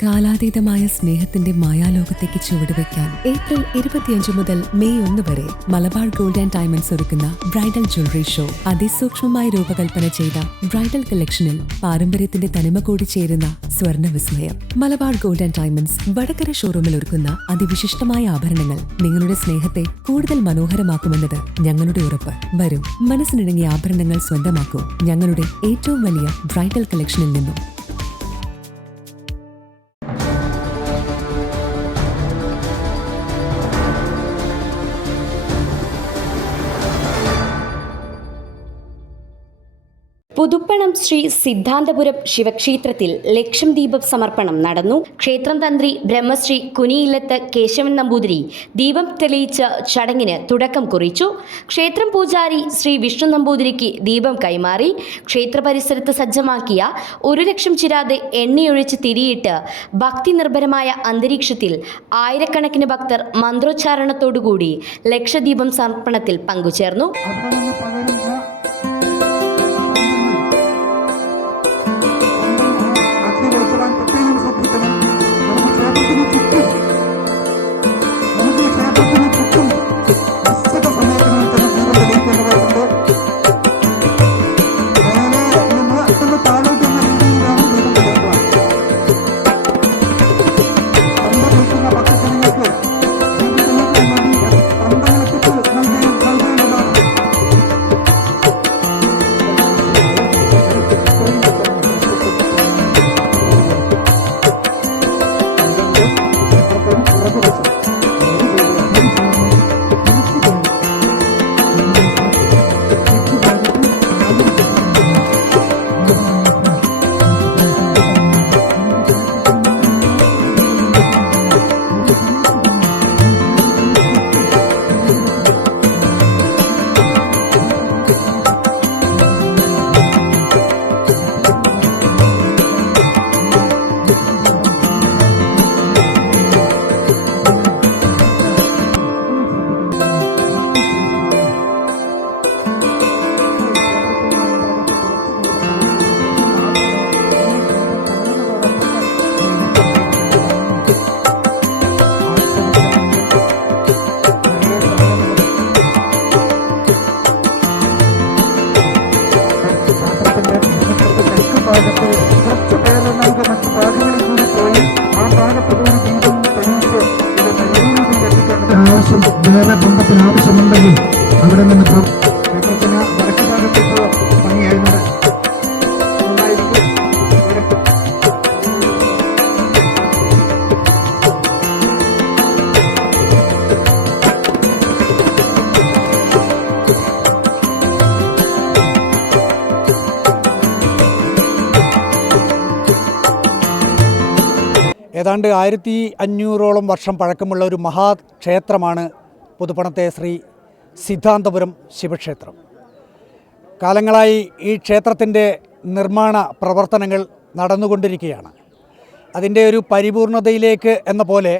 കാലാതീതമായ സ്നേഹത്തിന്റെ മായാലോകത്തേക്ക് ചുവടുവെക്കാൻ ഏപ്രിൽ 25 മുതൽ മെയ് 1 വരെ മലബാർ ഗോൾഡ് ആൻഡ് ഡയമണ്ട്സ് ഒരുക്കുന്ന ബ്രൈഡൽ ജ്വല്ലറി ഷോ. അതിസൂക്ഷ്മമായി രൂപകൽപ്പന ചെയ്ത ബ്രൈഡൽ കളക്ഷനിൽ പാരമ്പര്യത്തിന്റെ തനിമ കൂടി ചേരുന്ന സ്വർണ്ണ വിസ്മയം. Malabar gold and diamonds Vadakara ഷോറൂമിൽ ഒരുക്കുന്ന അതിവിശിഷ്ടമായ ആഭരണങ്ങൾ നിങ്ങളുടെ സ്നേഹത്തെ കൂടുതൽ മനോഹരമാക്കുമെന്നത് ഞങ്ങളുടെ ഉറപ്പ്. വരും, മനസ്സിനിണങ്ങിയ ആഭരണങ്ങൾ സ്വന്തമാക്കൂ ഞങ്ങളുടെ ഏറ്റവും വലിയ ബ്രൈഡൽ കളക്ഷനിൽ നിന്നും. പുതുപ്പണം ശ്രീ സിദ്ധാന്തപുരം ശിവക്ഷേത്രത്തിൽ ലക്ഷം ദീപം സമർപ്പണം നടന്നു. ക്ഷേത്രം തന്ത്രി ബ്രഹ്മശ്രീ കുനിയില്ലത്ത് കേശവൻ നമ്പൂതിരി ദീപം തെളിയിച്ച് ചടങ്ങിന് തുടക്കം കുറിച്ചു. ക്ഷേത്രം പൂജാരി ശ്രീ വിഷ്ണു നമ്പൂതിരിക്ക് ദീപം കൈമാറി. ക്ഷേത്ര പരിസരത്ത് സജ്ജമാക്കിയ 1 ലക്ഷം ചിരാത് എണ്ണയൊഴിച്ച് തിരിയിട്ട് ഭക്തി നിർഭരമായ അന്തരീക്ഷത്തിൽ ആയിരക്കണക്കിന് ഭക്തർ മന്ത്രോച്ചാരണത്തോടുകൂടി ലക്ഷദീപം സമർപ്പണത്തിൽ പങ്കുചേർന്നു. വേറെ ബന്ധത്തിന് ആവശ്യമുണ്ടെങ്കിൽ അവിടെ നിന്ന് ക്ഷേത്രത്തിന് വടക്ക് ഭാഗത്തേക്ക് ഭംഗിയായിരുന്നത് ഏതാണ്ട് 1500ഓളം വർഷം പഴക്കമുള്ള ഒരു മഹാക്ഷേത്രമാണ് പുതുപ്പണത്തെ ശ്രീ സിദ്ധാന്തപുരം ശിവക്ഷേത്രം. കാലങ്ങളായി ഈ ക്ഷേത്രത്തിൻ്റെ നിർമ്മാണ പ്രവർത്തനങ്ങൾ നടന്നുകൊണ്ടിരിക്കുകയാണ്. അതിൻ്റെ ഒരു പരിപൂർണതയിലേക്ക് എന്ന പോലെ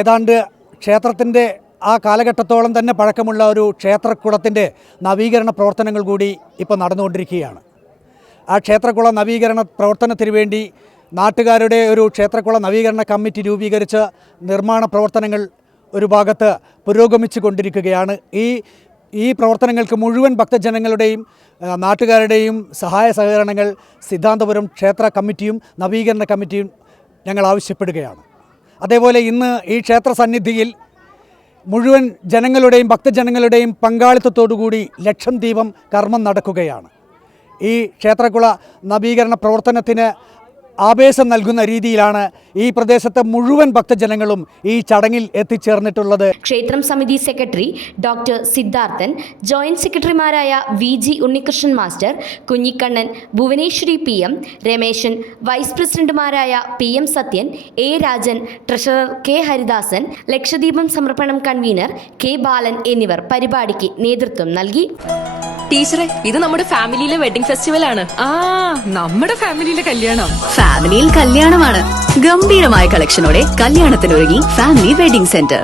ഏതാണ്ട് ക്ഷേത്രത്തിൻ്റെ ആ കാലഘട്ടത്തോളം തന്നെ പഴക്കമുള്ള ഒരു ക്ഷേത്രക്കുളത്തിൻ്റെ നവീകരണ പ്രവർത്തനങ്ങൾ കൂടി ഇപ്പോൾ നടന്നുകൊണ്ടിരിക്കുകയാണ്. ആ ക്ഷേത്രക്കുള നവീകരണ പ്രവർത്തനത്തിന് വേണ്ടി നാട്ടുകാരുടെ ഒരു ക്ഷേത്രക്കുള നവീകരണ കമ്മിറ്റി രൂപീകരിച്ച് നിർമ്മാണ പ്രവർത്തനങ്ങൾ ഒരു ഭാഗത്ത് പുരോഗമിച്ചു കൊണ്ടിരിക്കുകയാണ്. ഈ പ്രവർത്തനങ്ങൾക്ക് മുഴുവൻ ഭക്തജനങ്ങളുടെയും നാട്ടുകാരുടെയും സഹായ സഹകരണങ്ങൾ സിദ്ധാന്തപുരം ക്ഷേത്ര കമ്മിറ്റിയും നവീകരണ കമ്മിറ്റിയും ഞങ്ങൾ ആവശ്യപ്പെടുകയാണ്. അതേപോലെ ഇന്ന് ഈ ക്ഷേത്ര സന്നിധിയിൽ മുഴുവൻ ജനങ്ങളുടെയും ഭക്തജനങ്ങളുടെയും പങ്കാളിത്തത്തോടുകൂടി ലക്ഷം ദീപം കർമ്മം നടക്കുകയാണ്. ഈ ക്ഷേത്രക്കുള നവീകരണ പ്രവർത്തനത്തിന് ആവേശം നൽകുന്ന രീതിയിലാണ് ഈ പ്രദേശത്തെ മുഴുവൻ ഭക്തജനങ്ങളും ഈ ചടങ്ങിൽ എത്തിച്ചേർന്നിട്ടുള്ളത്. ക്ഷേത്രം സമിതി സെക്രട്ടറി ഡോക്ടർ സിദ്ധാർത്ഥൻ, ജോയിന്റ് സെക്രട്ടറിമാരായ VG Unnikrishnan master, Kunhikannan, Bhuvaneswari PM, Rameshan, vice പ്രസിഡന്റുമാരായ PM Sathyan, A Rajan, treasurer K Haridasan, ലക്ഷദീപം സമർപ്പണം കൺവീനർ K ബാലൻ എന്നിവർ പരിപാടിക്ക് നേതൃത്വം നൽകി. ടീച്ചറെ, ഇത് നമ്മുടെ ഫാമിലിയിലെ വെഡിങ് ഫെസ്റ്റിവൽ ആണ്. നമ്മുടെ ഫാമിലിയിലെ കല്യാണം. ഫാമിലിയിൽ കല്യാണമാണ്. ഗംഭീരമായ കളക്ഷനോടെ കല്യാണത്തിനൊരുങ്ങി ഫാമിലി വെഡിംഗ് സെന്റർ.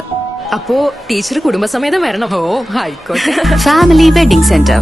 അപ്പോ ടീച്ചർ കുടുംബസമേതം വരണം. ഓ ആയിക്കോട്ടെ. Family wedding centre.